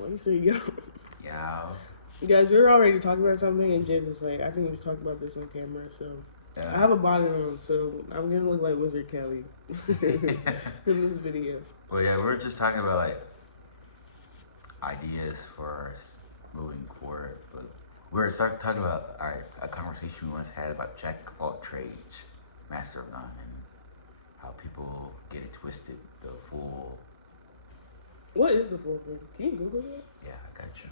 Let me see, yo. Yeah. Guys, we were already talking about something, and James was like, I think we should talk about this on camera, so. I Yeah. have a bonnet on, so I'm gonna look like Wizard Kelly in this video. Well, yeah, we're just talking about like ideas for us moving forward. But we're start talking about a conversation we once had about jack of all trades, master of none, and how people get it twisted. The full. What is the full thing? Can you Google it? Yeah, I got you.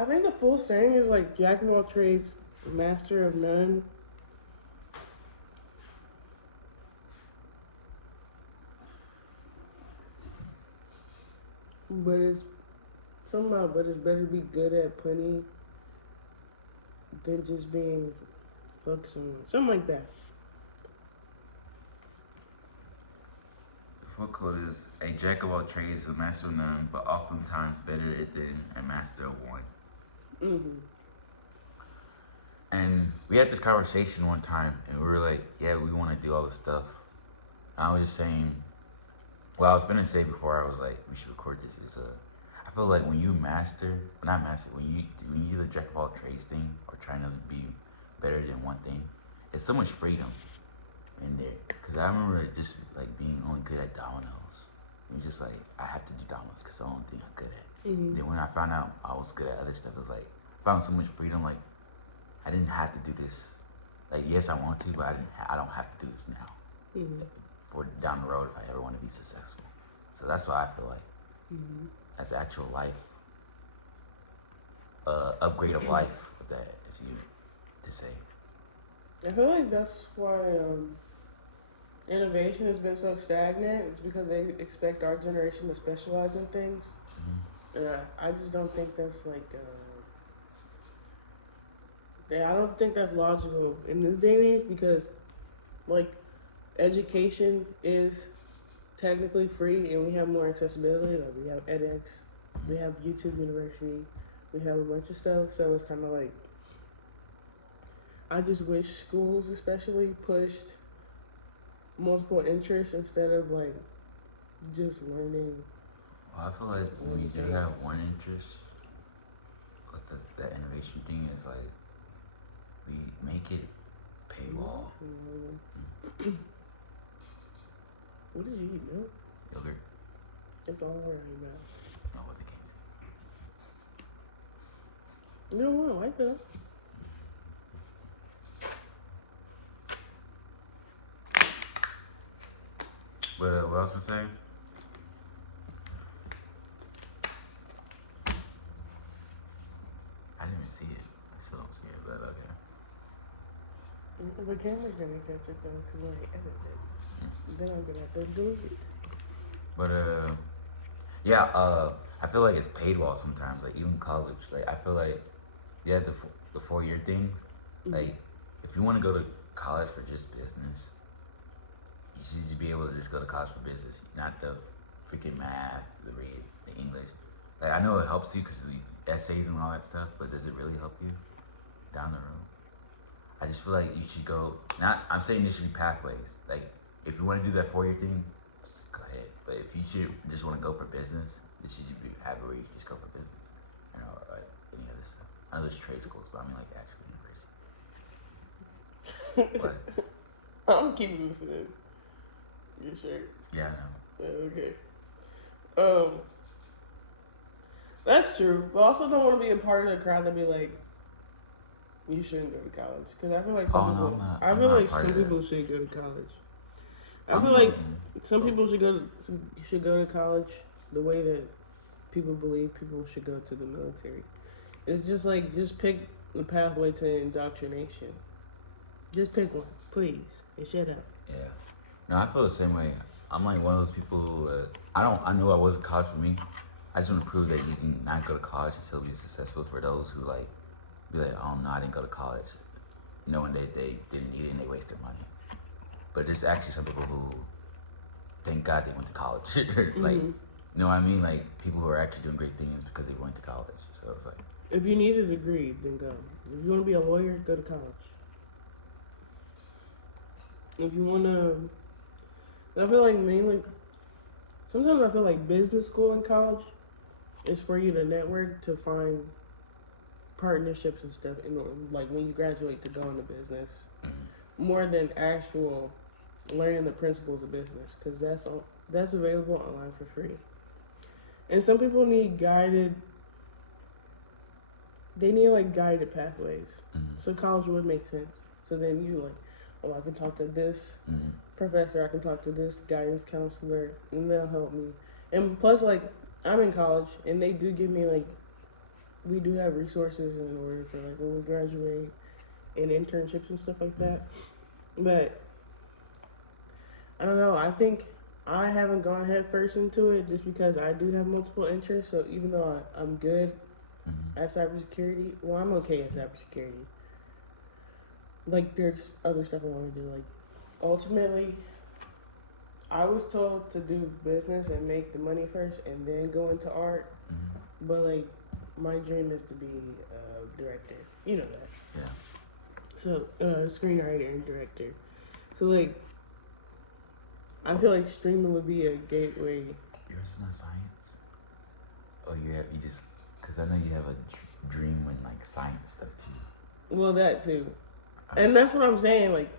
I think the full saying is like jack of all trades, master of none. But it's somehow, but it's better to be good at plenty than just being focused on something like that. The full quote is a jack of all trades is a master of none, but oftentimes better than a master of one. Mm-hmm. And we had this conversation one time, and we were like, "Yeah, we want to do all this stuff." And I was just saying, well, I was gonna say before I was like, we should record this. I feel like when you master, well, not master, when you do the jack of all trades thing or trying to be better than one thing, it's so much freedom in there. Cause I remember just like being only good at dominoes. And just like I have to do dominoes because it's the only thing I'm good at. Mm-hmm. Then when I found out I was good at other stuff, it was like I found so much freedom. Like I didn't have to do this. Like yes, I want to, but I don't have to do this now. Mm-hmm. For down the road if I ever want to be successful. So that's why I feel like Mm-hmm. that's actual life, upgrade of life with that, if you to say. I feel like that's why innovation has been so stagnant. It's because they expect our generation to specialize in things. Mm-hmm. And I just don't think that's like, yeah, I don't think that's logical in this day and age because, like, education is technically free and we have more accessibility. Like, we have edX, we have YouTube University, we have a bunch of stuff. So it's kind of like, I just wish schools, especially, pushed multiple interests instead of like just learning. Well, I feel like when you do have one interest with the innovation thing is like we make it paywall. What did you eat, milk? Yogurt. It's all around now. No, what they can't see. You don't want to like that. But what else was saying? I didn't even see it. I still don't see it, but okay. The camera's gonna catch it though, cause when I edit it, then I'm gonna have to delete it. But yeah, I feel like it's paid well sometimes. Like even college, like I feel like yeah, the 4 year things. Mm-hmm. Like if you want to go to college for just business, you should just be able to just go to college for business, not the freaking math, the read, the English. Like I know it helps you because of the essays and all that stuff, but does it really help you down the road? I just feel like you should go. Not, I'm saying there should be pathways. Like if you want to do that 4 year thing, go ahead. But if you should just want to go for business, it should be have where you just go for business, you know, or like any other stuff. I know there's trade schools, but I mean like actual university. What? I'm keeping this in. You sure? Yeah, I know. Okay. That's true. But I also don't want to be a part of the crowd that be like, you shouldn't go to college. Because I feel like some people. No, I feel like some people should go to college. I feel like some people should go to college the way that people believe people should go to the military. It's just like just pick the pathway to indoctrination. Just pick one, please, and shut up. Yeah. No, I feel the same way. I'm like one of those people who I knew I wasn't college for me. I just want to prove that you can not go to college and still be successful. For those who like be like, oh no, I didn't go to college, knowing that they didn't need it and they waste their money. But there's actually some people who thank God they went to college. Like, you know what I mean? Like people who are actually doing great things because they went to college. So it's like, if you need a degree, then go. If you want to be a lawyer, go to college. If you want to, I feel like mainly, sometimes I feel like business school and college It's for you to network to find partnerships and stuff in order, like when you graduate to go into business, more than actual learning the principles of business, because that's available online for free. And some people need guided. They need like guided pathways. So college would make sense. So then you like, oh, I can talk to this professor. I can talk to this guidance counselor, and they'll help me. And plus, like, I'm in college, and they do give me like, we do have resources in order for like when we graduate and internships and stuff like that. But I don't know. I think I haven't gone head first into it just because I do have multiple interests. So even though I'm good at cybersecurity, well, I'm okay at cybersecurity. Like, there's other stuff I want to do. Like, ultimately, I was told to do business and make the money first and then go into art. But, like, my dream is to be a director. You know that. Yeah. So, screenwriter and director. So, like, I feel like streaming would be a gateway. Yours is not science? Oh, you just, because I know you have a dream in, like, science stuff, too. Well, that, too. And that's what I'm saying, like,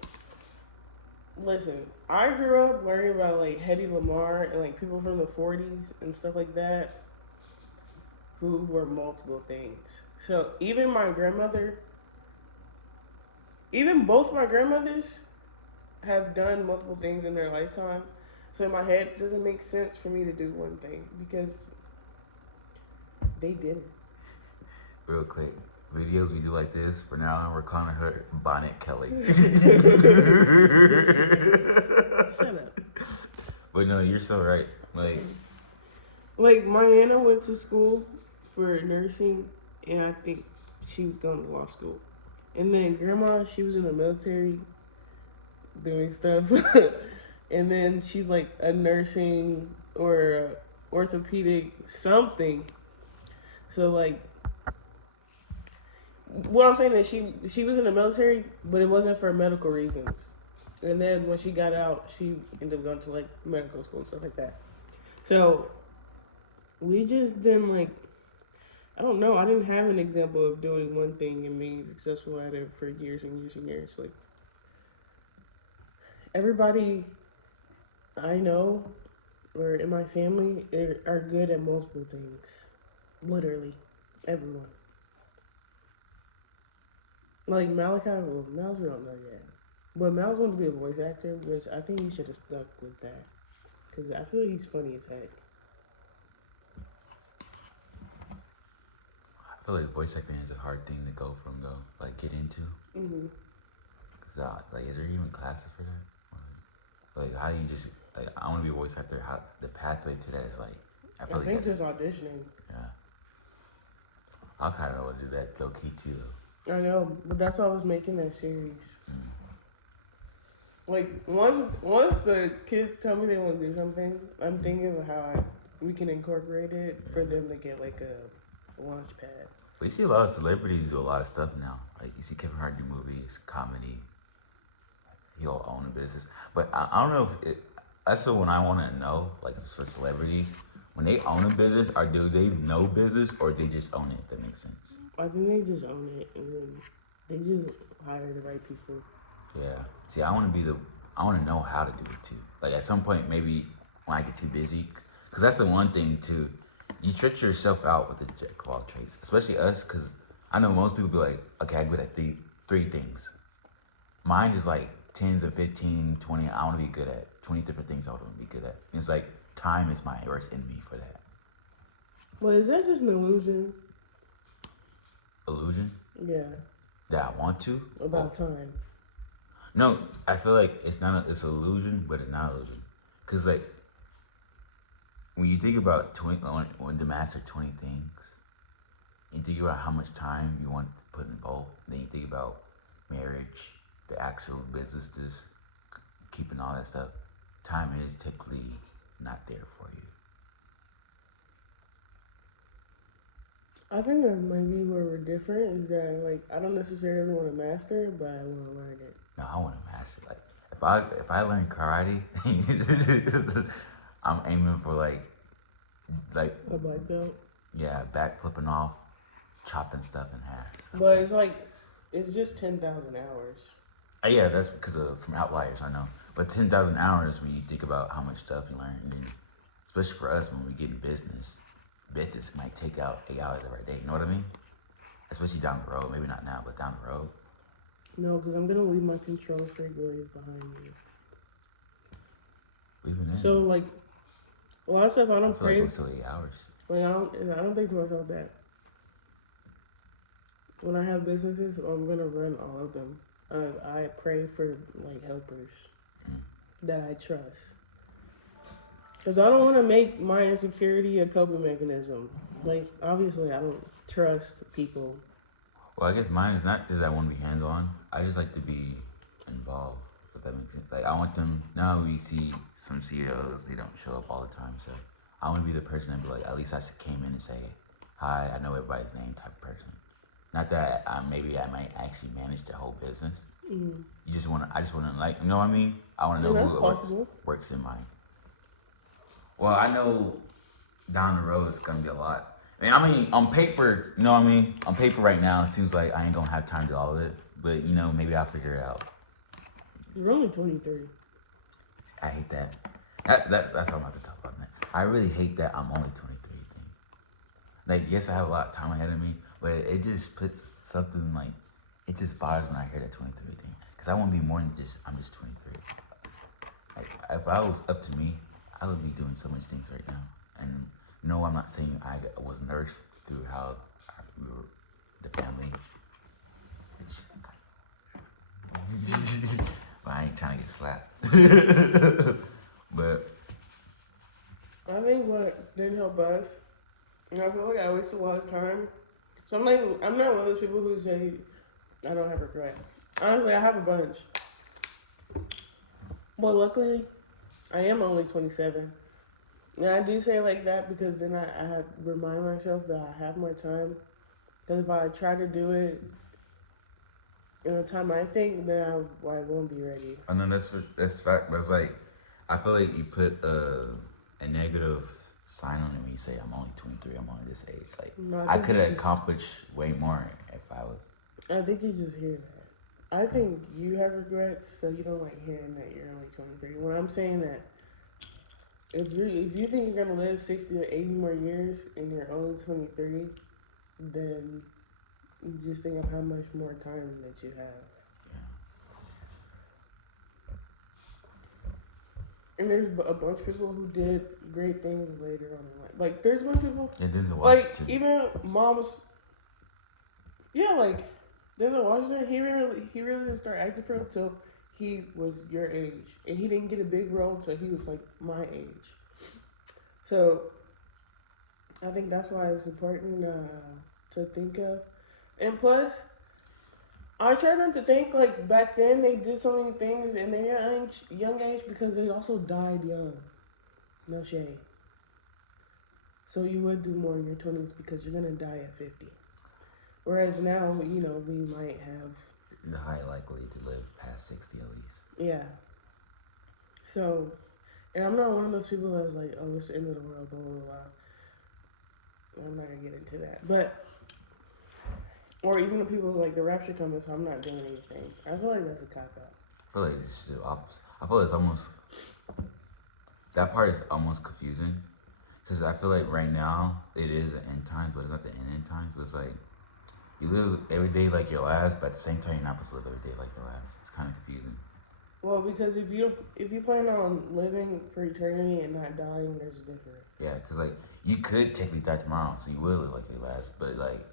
listen, I grew up learning about, like, Hedy Lamarr and, like, people from the 40s and stuff like that who were multiple things. So even my grandmother, even both my grandmothers have done multiple things in their lifetime. So in my head, it doesn't make sense for me to do one thing because they didn't. Real quick, videos we do like this, for now on, we're calling her Bonnet Kelly. Shut up. But no, you're so right. Like my Nana went to school for nursing, and I think she was going to law school. And then grandma, she was in the military doing stuff. And then she's like a nursing or a orthopedic something. So like, what I'm saying is she was in the military, but it wasn't for medical reasons. And then when she got out, she ended up going to like medical school and stuff like that. So we just didn't like, I don't know. I didn't have an example of doing one thing and being successful at it for years and years and years. Like, everybody I know or in my family are good at multiple things. Literally, everyone. Like Malachi, well, Miles we don't know yet. But Miles wanted to be a voice actor, which I think he should have stuck with that. Because I feel he's funny as heck. I feel like voice acting is a hard thing to go from, though, like, get into. Cause, like, is there even classes for that? Like, how do you just, like, I want to be a voice actor, how, the pathway to that is, like, I think just auditioning. Yeah. I kind of want to do that, low key, too, though. I know, but that's why I was making that series. Like, once the kids tell me they want to do something, I'm thinking of how we can incorporate it for them to get, like, a launch pad. But you see a lot of celebrities do a lot of stuff now. Like, you see Kevin Hart do movies, comedy. He'll own a business. But I don't know if that's the one I want to know, like, for celebrities. When they own a business, or do they know business, or they just own it, if that makes sense? I think they just own it, and then they just hire the right people. Yeah. See, I want to know how to do it, too. Like, at some point, maybe when I get too busy, because that's the one thing, too. You stretch yourself out with the jack of all trades, especially us, because I know most people be like, okay, I'm good at three things. Mine is like 10 to 15, 20. I want to be good at 20 different things I want to be good at. It's like time is my worst enemy for that. Well, is that just an illusion? Illusion? Yeah. That I want to? About time. No, I feel like it's an illusion, but it's not an illusion. Because, like, when you think about when to master 20 things, you think about how much time you want to put in both. Then you think about marriage, the actual businesses, keeping all that stuff. Time is typically not there for you. I think that maybe where we're different is that, like, I don't necessarily want to master it, but I want to learn it. No, I want to master it. Like, if I learn karate, I'm aiming for like a black belt. Yeah, back flipping off, chopping stuff in half. But it's like, it's just 10,000 hours. Yeah, that's because of from outliers, I know. But 10,000 hours when you think about how much stuff you learn, and then especially for us when we get in business might take out 8 hours of our day. You know what I mean? Especially down the road. Maybe not now, but down the road. No, because I'm gonna leave my control freak ways behind me. Leaving in. So like, a lot of stuff I I don't feel like pray. it's still 8 hours. Like I don't think to myself that when I have businesses, I'm gonna run all of them. I pray for like helpers that I trust. Because I don't want to make my insecurity a coping mechanism. Like, obviously, I don't trust people. Well, I guess mine is not because I want to be hands on. I just like to be involved, if that makes sense. Like, I want them, now we see some CEOs, they don't show up all the time. So I want to be the person that be like, at least I came in and say, hi, I know everybody's name type of person. Not that maybe I might actually manage the whole business. Mm. I just want to, like, you know what I mean? I want to know who works in mine. Well, I know down the road it's gonna be a lot. I mean, on paper, you know what I mean? On paper right now, it seems like I ain't gonna have time to do all of it. But, maybe I'll figure it out. You're only 23. I hate that. That's what I'm about to talk about, man. I really hate that I'm only 23 thing. Like, yes, I have a lot of time ahead of me, but it just puts something like, it just bothers when I hear that 23 thing. Because I want to be more than I'm just 23. Like, if I was up to me, I would be doing so much things right now. And no, I'm not saying I was nourished through how we were the family. But I ain't trying to get slapped. But I think what didn't help us, and I feel like I waste a lot of time. So I'm like, I'm not one of those people who say I don't have regrets. Honestly, I have a bunch. But luckily, I am only 27. And I do say like that because then I have remind myself that I have more time. Because if I try to do it in the time I think, then I won't be ready. I know that's fact. But it's like I feel like you put a negative sign on it when you say I'm only 23. I'm only this age. Like No, I could have accomplished way more if I was. I think you just hear that. I think you have regrets, so you don't like hearing that you're only 23. When I'm saying that, if you think you're gonna live 60 or 80 more years and you're only 23, then you just think of how much more time that you have. And there's a bunch of people who did great things later on in life. Like, there's a bunch of people. Yeah, there's a Washington. Like, even moms. Yeah, like, there's a Washington. He really didn't start acting for him until he was your age. And he didn't get a big role until he was, like, my age. So, I think that's why it's important to think of. And plus, I try not to think like back then they did so many things in their young age because they also died young. No shade. So you would do more in your 20s because you're gonna die at 50. Whereas now, we might have the high likely to live past 60 at least. Yeah. So, and I'm not one of those people that's like, oh, it's the end of the world, blah blah blah. I'm not gonna get into that, but. Or even the people like the rapture coming, so I'm not doing anything. I feel like that's a cop out. I feel like it's the opposite. I feel like it's almost that part is almost confusing because I feel like right now it is the end times, but it's not the end times. But it's like you live every day like your last, but at the same time you're not supposed to live every day like your last. It's kind of confusing. Well, because if you plan on living for eternity and not dying, there's a difference. Yeah, because like you could technically die tomorrow, so you will live like your last, but like.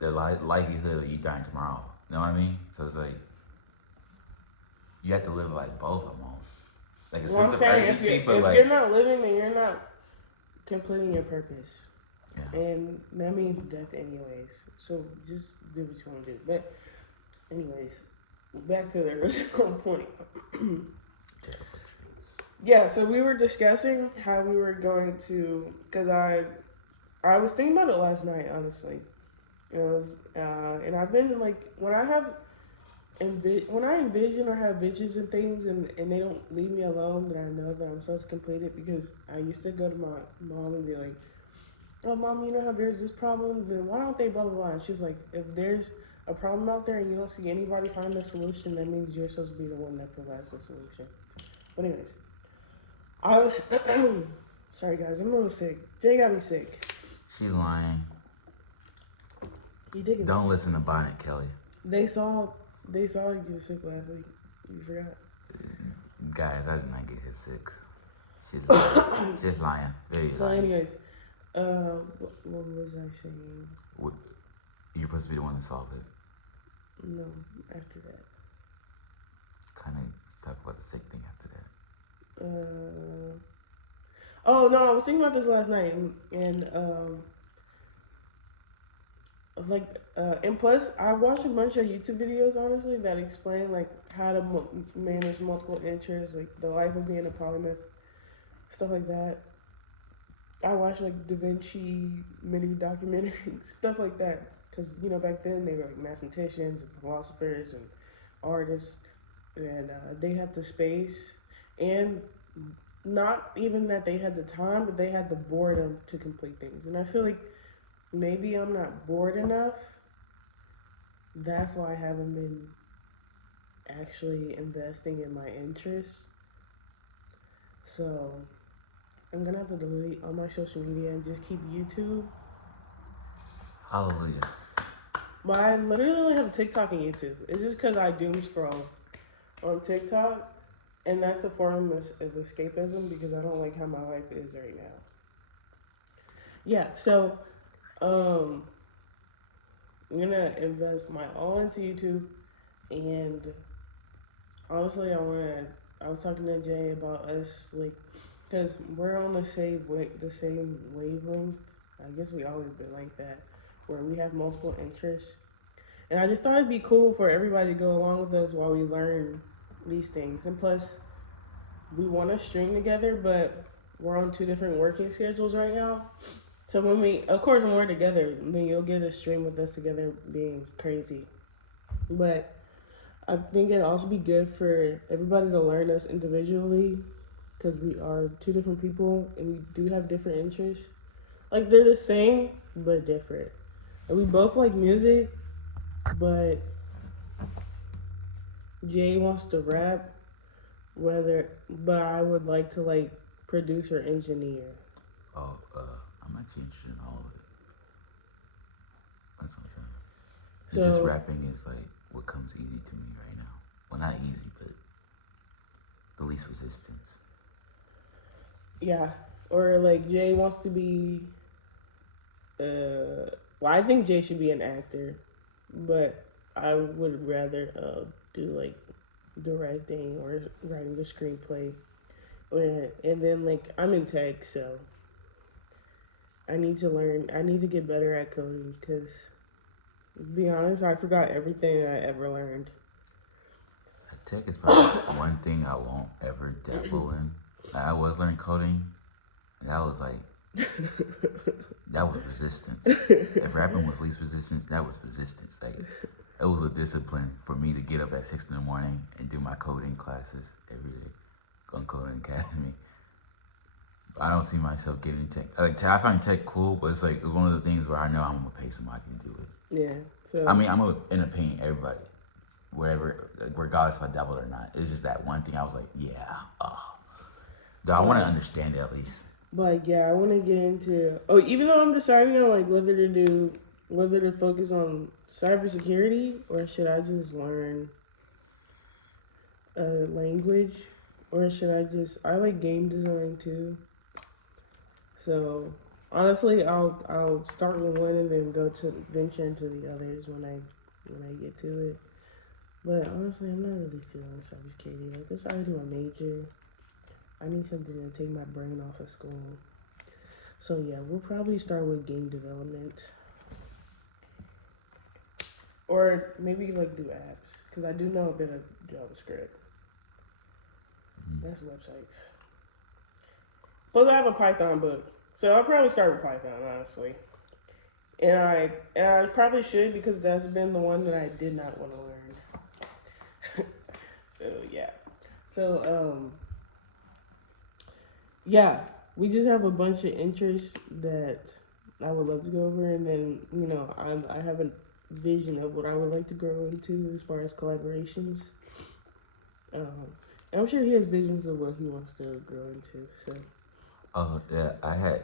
The likelihood of you dying tomorrow. You know what I mean? So it's like you have to live like both almost. Like a sense of urgency, but like if you're not living, then you're not completing your purpose. Yeah. And that means death anyways. So just do what you want to do. But anyways, back to the original point. Yeah, so we were discussing how we were going to, because I was thinking about it last night, honestly. And I've been like when I envision or have visions and things and they don't leave me alone, then I know that I'm supposed to complete it because I used to go to my mom and be like, oh, mom, you know how there's this problem? Then why don't they blah, blah, blah? And she's like, if there's a problem out there and you don't see anybody find a solution, that means you're supposed to be the one that provides the solution. But anyways, I was, sorry guys, I'm a little sick. Jay got me sick. She's lying. You did it. Don't listen to Bonnet Kelly. They saw you were sick last week. You forgot? Guys, I did not get her sick. She's lying. She's lying. Very So lying. anyways, what was I saying? You're supposed to be the one to solve it. No, after that. Kind of talk about the sick thing after that. Oh no, I was thinking about this last night, and and plus, I watched a bunch of YouTube videos, honestly, that explain like how to manage multiple interests, like the life of being a polymath, stuff like that. I watched like Da Vinci mini documentaries, stuff like that, because back then they were like mathematicians and philosophers and artists, and they had the space, and not even that they had the time, but they had the boredom to complete things, and I feel like maybe I'm not bored enough. That's why I haven't been actually investing in my interests. So I'm gonna have to delete all my social media and just keep YouTube. Hallelujah. But I literally only have TikTok and YouTube. It's just because I doom scroll on TikTok, and that's a form of escapism because I don't like how my life is right now. Yeah, so I'm gonna invest my all into YouTube, and honestly, I was talking to Jay about us, like, because we're on the same wavelength. I guess we always been like that, where we have multiple interests, and I just thought it'd be cool for everybody to go along with us while we learn these things. And plus, we want to stream together, but we're on 2 different working schedules right now. So when we're together, then you'll get a stream with us together being crazy. But I think it'd also be good for everybody to learn us individually, because we are 2 different people and we do have different interests. Like, they're the same, but different. And we both like music, but Jay wants to rap, but I would like to, like, produce or engineer. Oh, I'm actually interested in all of it. That's what I'm saying. It's just rapping is like what comes easy to me right now. Well, not easy, but the least resistance. Yeah, or like Jay wants to be. Well, I think Jay should be an actor, but I would rather do like directing or writing the screenplay, and then like I'm in tech, so I need to get better at coding, because, to be honest, I forgot everything I ever learned. Tech is probably one thing I won't ever dabble in. I was learning coding, and that was like, that was resistance. If rapping was least resistance, that was resistance. Like, it was a discipline for me to get up at 6 in the morning and do my coding classes every day on Coding Academy. I don't see myself getting tech. Like, I find tech cool, but it's like it's one of the things where I know I'm gonna pay somebody to do it. Yeah. So I mean, I'm gonna end up paying everybody, whatever, regardless if I dabbled or not. It's just that one thing I was like, yeah, I want to understand it at least. But yeah, I want to get into. Oh, even though I'm deciding on like whether to focus on cybersecurity, or should I just learn a language, or should I like game design too. So honestly, I'll start with one and then venture into the others when I get to it. But honestly, I'm not really feeling cybersecurity. Like, this already my major. I need something to take my brain off of school. So yeah, we'll probably start with game development, or maybe like do apps, because I do know a bit of JavaScript. That's websites. Plus, I have a Python book, so I'll probably start with Python, honestly. And I probably should, because that's been the one that I did not want to learn. So yeah. So yeah, we just have a bunch of interests that I would love to go over, and then I have a vision of what I would like to grow into as far as collaborations. Um, and I'm sure he has visions of what he wants to grow into. So. Oh yeah, I had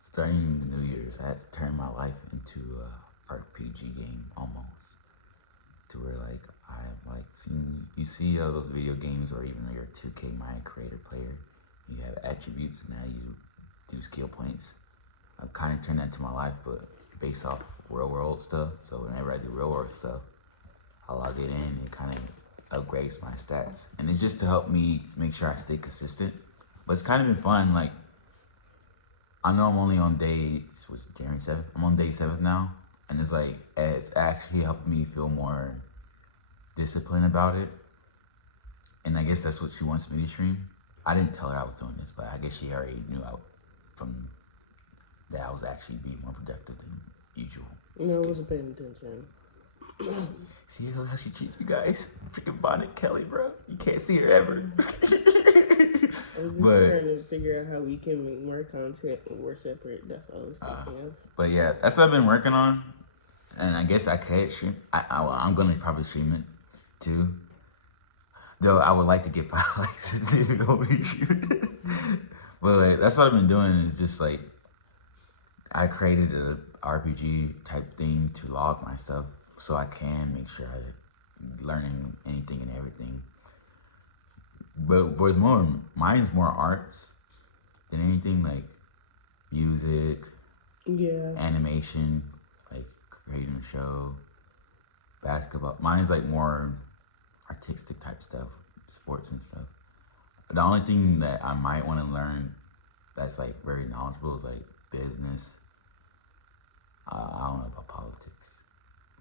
starting the New Year's. I had to turn my life into a RPG game almost, to where like I'm like seeing you see those video games or even your 2K Mind Creator player. You have attributes and now you do skill points. I've kind of turned that into my life, but based off real world stuff. So whenever I do real world stuff, I log it in. It kind of upgrades my stats, and it's just to help me make sure I stay consistent. But it's kind of been fun. Like I know I'm only on day was January 7th. I'm on day 7th now, and it's like it's actually helped me feel more disciplined about it. And I guess that's what she wants me to stream. I didn't tell her I was doing this, but I guess she already knew from that I was actually being more productive than usual. No, I wasn't paying attention. See how she treats me, guys? Freaking Bonnet Kelly, bro. You can't see her ever. I'm just trying to figure out how we can make more content and we're separate. That's all I was thinking of. But yeah, that's what I've been working on. And I guess I could stream. I'm going to probably stream it too. Though I would like to get 5 likes to go shoot. But like, that's what I've been doing is just like, I created a RPG type thing to log my stuff so I can make sure I'm learning anything and everything. But mine's more arts than anything, like music, animation, like creating a show, basketball. Mine's like more artistic type stuff, sports and stuff. The only thing that I might want to learn that's like very knowledgeable is like business. I don't know about politics.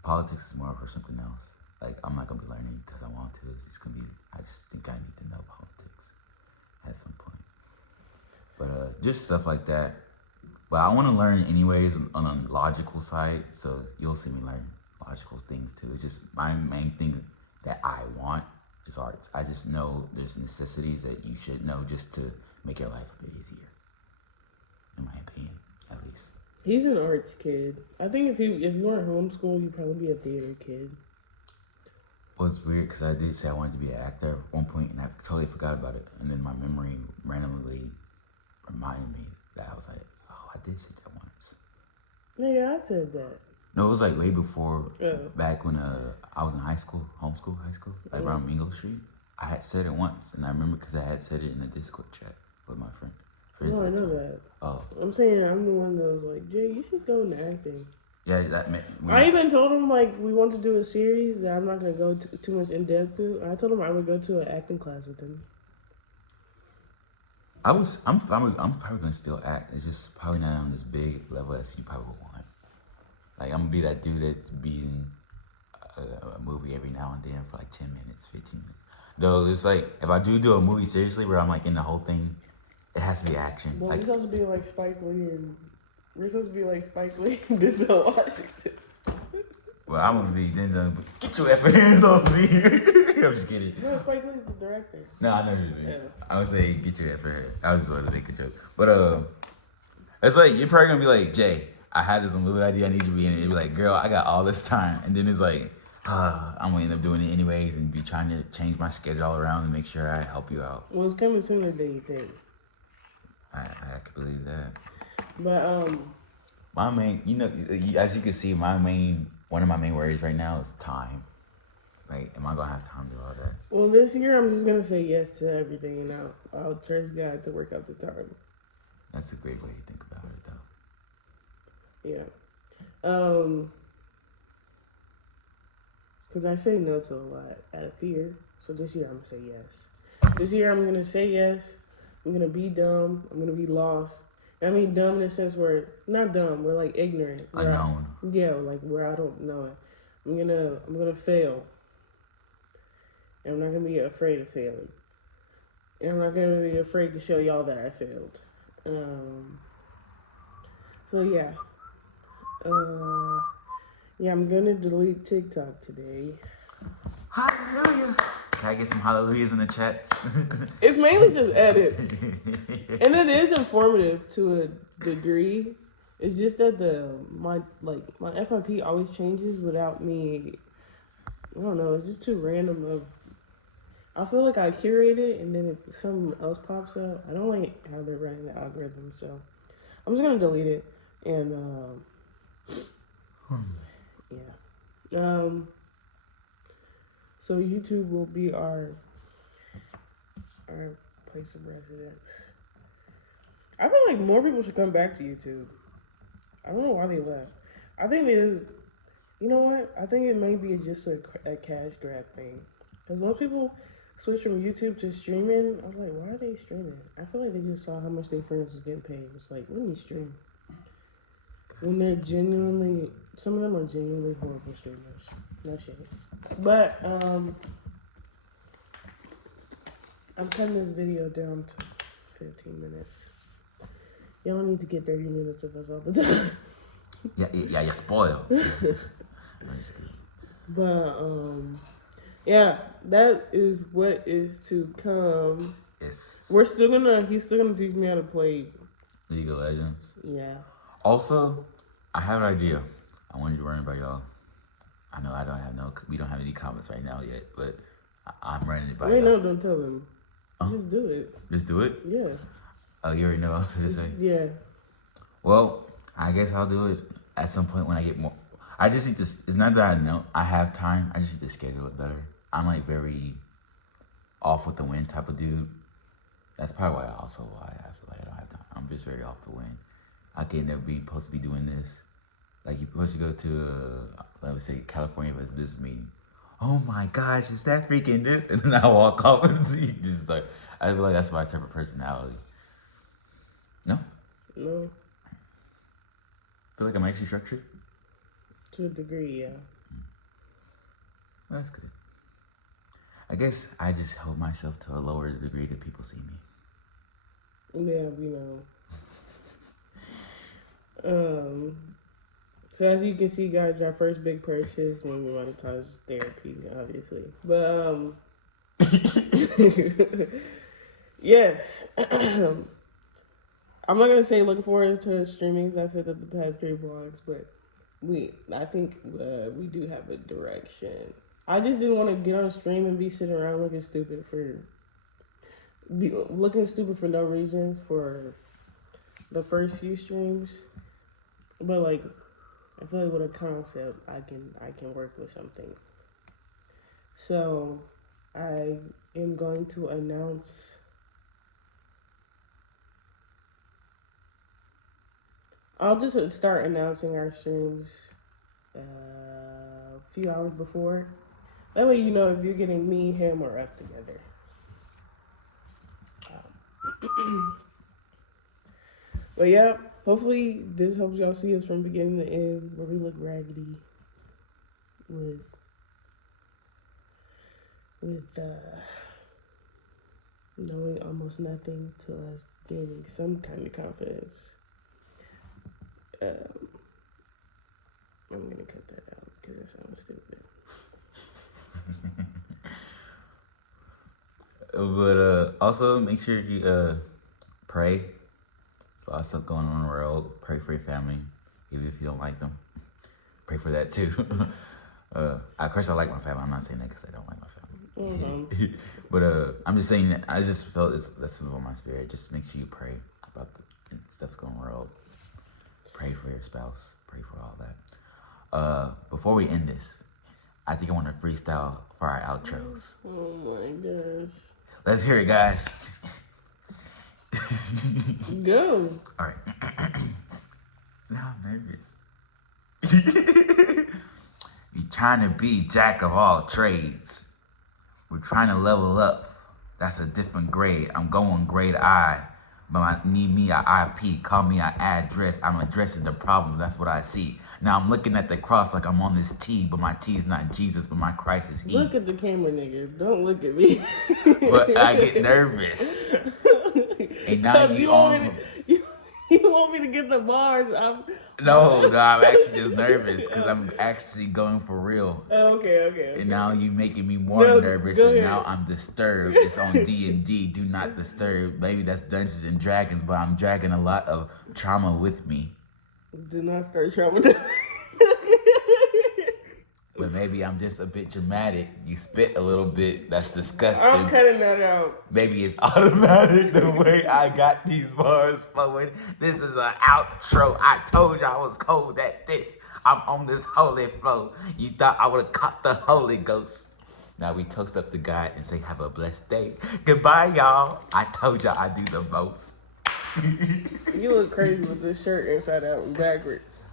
Politics is more for something else. Like I'm not gonna be learning because I want to. It's just gonna be. I just think I need to know politics at some point. But just stuff like that. But I want to learn anyways on a logical side. So you'll see me learn logical things too. It's just my main thing that I want is arts. I just know there's necessities that you should know just to make your life a bit easier. In my opinion, at least. He's an arts kid. I think if you weren't homeschooled, you'd probably be a theater kid. Well, it's weird because I did say I wanted to be an actor at one point, and I totally forgot about it. And then my memory randomly reminded me that I was like, oh, I did say that once. Yeah, I said that. No, it was like way before, back when I was in high school, like around Mingo Street. I had said it once, and I remember because I had said it in a Discord chat with my friend. No, I know that. Oh. I'm saying I'm the one that was like, Jay, you should go into acting. Yeah, that meant... I even told him, like, we want to do a series that I'm not going to go too much in depth to. I told him I would go to an acting class with him. I'm probably going to still act. It's just probably not on this big level as you probably want. Like, I'm going to be that dude that be in a movie every now and then for like 10 minutes, 15 minutes. Though, it's like, if I do a movie seriously where I'm like in the whole thing, it has to be action. Well, like, we're supposed to be like Spike Lee and Denzel Washington. Well, I'm gonna be Denzel. Get your effing hands off me. I'm just kidding. No, Spike Lee's the director. No, I know you mean. Yeah. I would say get your effing hands. I was just about to make a joke, but it's like you're probably gonna be like, Jay, I had this movie idea. I need you to be in it. You'd be like, girl, I got all this time, and then it's like, I'm gonna end up doing it anyways, and be trying to change my schedule all around and make sure I help you out. Well, it's coming sooner than you think. I can believe that. But my main, as you can see, one of my main worries right now is time. Like, am I gonna have time to do all that? Well, this year I'm just gonna say yes to everything, and I'll trust God to work out the time. That's a great way to think about it, though. Yeah. Because I say no to a lot out of fear. So this year I'm gonna say yes. This year I'm gonna say yes. I'm gonna be dumb. I'm gonna be lost. I mean dumb in the sense where not dumb. We're like ignorant. Unknown. Like where I don't know it. I'm gonna fail. And I'm not gonna be afraid of failing. And I'm not gonna be afraid to show y'all that I failed. So yeah. Yeah, I'm gonna delete TikTok today. Hallelujah. Can I get some hallelujahs in the chats? It's mainly just edits. And it is informative to a degree. It's just that my FYP always changes without me. I don't know. It's just too random. I feel like I curate it and then if something else pops up. I don't like how they're running the algorithm, so I'm just gonna delete it and yeah. So YouTube will be our place of residence. I feel like more people should come back to YouTube. I don't know why they left. I think it is. You know what? I think it may be just a cash grab thing. Because most people switch from YouTube to streaming. I was like, why are they streaming? I feel like they just saw how much their friends was getting paid. It's like, what do you stream? When they're genuinely, some of them are genuinely horrible streamers. No shit. But I'm cutting this video down to 15 minutes. Y'all don't need to get 30 minutes of us all the time. Yeah, you're spoiled. I'm just kidding. But yeah, that is what is to come. It's He's still gonna teach me how to play League of Legends. Yeah. Also, I have an idea. I wanted to run it by y'all. I know we don't have any comments right now yet, but I'm running it by y'all. No, don't tell them. Just do it. Just do it? Yeah. Oh, you already know what I was gonna say? Yeah. Well, I guess I'll do it at some point when I get more. I just need this. It's not that I know I have time. I just need to schedule it better. I'm like very off with the wind type of dude. That's probably why I feel like I don't have time. I'm just very off the wind. I can never be supposed to be doing this. Like you're supposed to go to, let me say, California for this business meeting. Oh my gosh, is that freaking this? And then I walk off and see, just like, I feel like that's my type of personality. No? No. Feel like I'm actually structured? To a degree, yeah. Well, that's good. I guess I just hold myself to a lower degree that people see me. Yeah, we know. So as you can see, guys, our first big purchase when we monetize therapy, obviously. But yes. I'm not gonna say look forward to streamings. I've said that the past 3 vlogs, but I think we do have a direction. I just didn't want to get on a stream and be sitting around looking stupid for no reason for the first few streams. But like, I feel like with a concept, I can work with something. So I am going to announce. I'll just start announcing our streams a few hours before. That way you know if you're getting me, him, or us together. But yeah, hopefully this helps y'all see us from beginning to end, where we look raggedy with knowing almost nothing to us gaining some kind of confidence. I'm gonna cut that out because that sounds stupid. But also make sure you pray. There's a lot of stuff going on in the world. Pray for your family, even if you don't like them. Pray for that too. Of course, I like my family. I'm not saying that because I don't like my family. Mm-hmm. But I'm just saying that I just felt this is on my spirit. Just make sure you pray about the stuff going on in the world. Pray for your spouse. Pray for all that. Before we end this, I think I want to freestyle for our outros. Oh my gosh. Let's hear it, guys. Go. All right. Now I'm nervous. We trying to be jack of all trades. We're trying to level up. That's a different grade. I'm going grade I. But I need me a IP, call me an address. I'm addressing the problems, that's what I see. Now I'm looking at the cross like I'm on this T, but my T is not Jesus, but my Christ is E. Look at the camera, nigga. Don't look at me. But I get nervous. And now you want me to get the bars. No, I'm actually just nervous because I'm actually going for real. Okay. And now you making me more nervous, and now I'm disturbed. It's on D&D, do not disturb. Maybe that's Dungeons and Dragons, but I'm dragging a lot of trauma with me. Do not start traumatizing. But maybe I'm just a bit dramatic. You spit a little bit. That's disgusting. I'm cutting that out. Maybe it's automatic the way I got these bars flowing. This is an outro. I told you I was cold at this. I'm on this holy flow. You thought I would have caught the Holy Ghost. Now we toast up to God and say, have a blessed day. Goodbye, y'all. I told y'all I do the most. You look crazy with this shirt inside out and backwards.